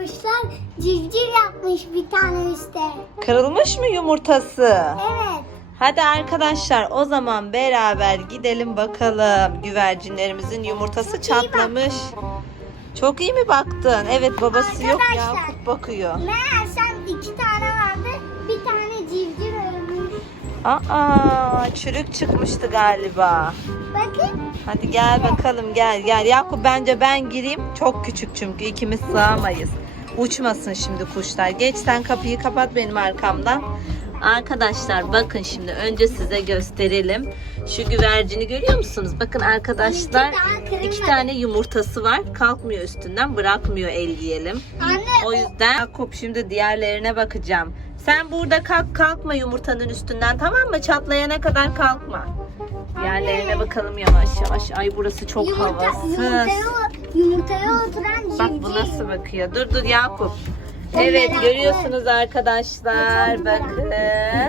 kuşlar civciv yapmış bir tane üstte. Kırılmış mı yumurtası? Evet. Hadi arkadaşlar o zaman beraber gidelim bakalım. Güvercinlerimizin yumurtası Çok çatlamış. Çok iyi mi baktın? Evet babası yok Arkadaşlar. Yakup bakıyor. Meğersem iki tane vardı. Bir tane civciv ölmüş. Aa çürük çıkmıştı galiba. Bakın. Hadi gel bakalım gel gel. Yakup bence ben gireyim. Çok küçük çünkü ikimiz sığamayız. Uçmasın şimdi kuşlar. Geç sen kapıyı kapat benim arkamdan. Arkadaşlar bakın şimdi önce size gösterelim. Şu güvercini görüyor musunuz? Bakın arkadaşlar İki tane yumurtası var. Kalkmıyor üstünden bırakmıyor elleyelim. Anne O yüzden Yakup şimdi diğerlerine bakacağım. Sen burada kalk kalkma yumurtanın üstünden tamam mı? Çatlayana kadar kalkma. Diğerlerine bakalım yavaş yavaş. Ay burası çok yumurta, havasız. yumurtaya, yumurtaya oturan civciv. Bak bu nasıl bakıyor. Dur dur Yakup. Evet meraklı. görüyorsunuz arkadaşlar. Çok. Bakın.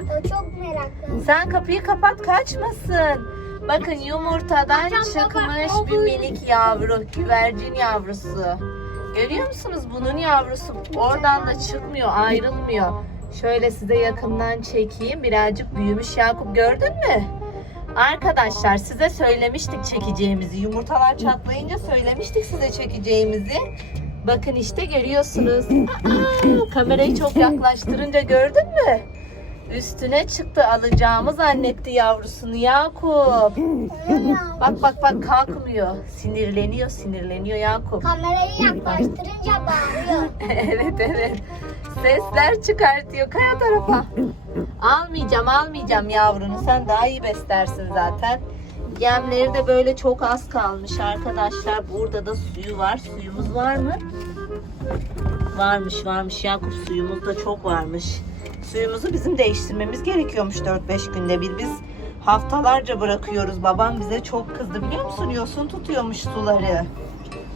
O çok meraklı. Sen kapıyı kapat kaçmasın. Bakın yumurtadan Hocam, çıkmış baba, bir minik yavru. Güvercin yavrusu. Görüyor musunuz? Bunun yavrusu oradan da çıkmıyor, ayrılmıyor. Şöyle size yakından çekeyim. Birazcık büyümüş Yakup gördün mü? Arkadaşlar size söylemiştik çekeceğimizi. Yumurtalar çatlayınca söylemiştik size çekeceğimizi. Bakın işte görüyorsunuz. Aa, kamerayı çok yaklaştırınca gördün mü? Üstüne çıktı alacağımı zannetti yavrusunu Yakup. Bak bak bak kalkmıyor. Sinirleniyor sinirleniyor Yakup. Kamerayı yaklaştırınca bağırıyor. evet evet. Sesler çıkartıyor kaya tarafa. Almayacağım almayacağım yavrunu. Sen daha iyi beslersin zaten. Yemleri de böyle çok az kalmış arkadaşlar. Burada da suyu var. Suyumuz var mı? Varmış varmış Yakup suyumuz da çok varmış. Suyumuzu bizim değiştirmemiz gerekiyormuş 4-5 günde bir. Biz haftalarca bırakıyoruz. Babam bize çok kızdı biliyor musun? Yosun tutuyormuş suları.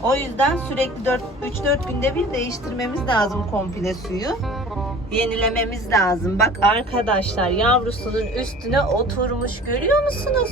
O yüzden sürekli 4 3-4 günde bir değiştirmemiz lazım komple suyu. Yenilememiz lazım. Bak arkadaşlar yavrusunun üstüne oturmuş görüyor musunuz?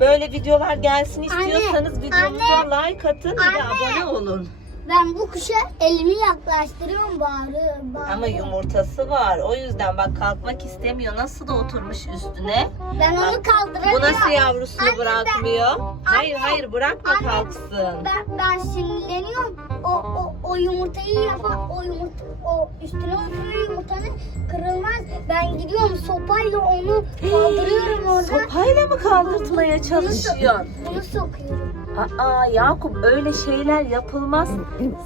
Böyle videolar gelsin istiyorsanız videomuza like atın bir de Anne. abone olun. Ben bu kuşa elimi yaklaştırıyorum bağırıyor. bağırıyor. Ama yumurtası var. O yüzden bak kalkmak istemiyor. Nasıl da oturmuş üstüne. Ben onu kaldıramıyorum. Bu nasıl yavrusunu Anne, ben- bırakmıyor? Hayır Anne, hayır bırakma anne, kalksın. Ben, ben sinirleniyorum. O, o, o yumurtayı yapan, o yumurta, o üstüne oturuyor yumurtanın kırılmaz. Ben gidiyorum sopayla onu kaldırıyorum orada. Sopayla mı kaldırtmaya çalışıyorsun? Bunu sokuyorum. Aa Yakup öyle şeyler yapılmaz.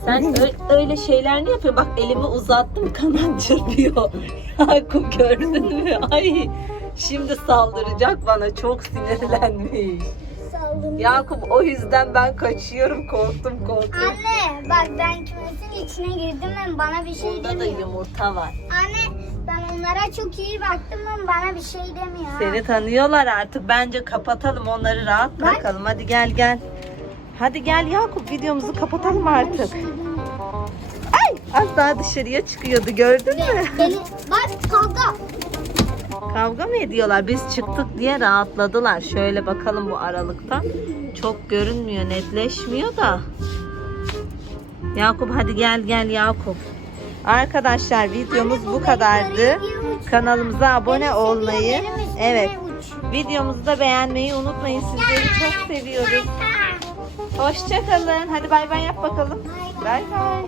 Sen öyle şeyler ne yapıyorsun? Bak elimi uzattım kanat çırpıyor. Yakup gördün mü? Ay şimdi saldıracak bana çok sinirlenmiş. Yakup o yüzden ben kaçıyorum korktum korktum. Anne bak ben kümesin içine girdim ben bana bir şey Burada da demiyor. yumurta var. Anne ben onlara çok iyi baktım ama bana bir şey demiyor. Seni tanıyorlar artık. Bence kapatalım onları rahat bırakalım. Hadi gel gel. Hadi gel Yakup videomuzu kapatalım artık. Ay az daha dışarıya çıkıyordu gördün mü? Bak kavga. Kavga mı ediyorlar? Biz çıktık diye rahatladılar. Şöyle bakalım bu aralıkta. Çok görünmüyor, netleşmiyor da. Yakup hadi gel gel Yakup. Arkadaşlar videomuz bu kadardı. Kanalımıza abone olmayı, evet, videomuzu da beğenmeyi unutmayın. Sizleri çok seviyoruz. Hoşçakalın. Hadi bay bay yap bakalım. Bay bay.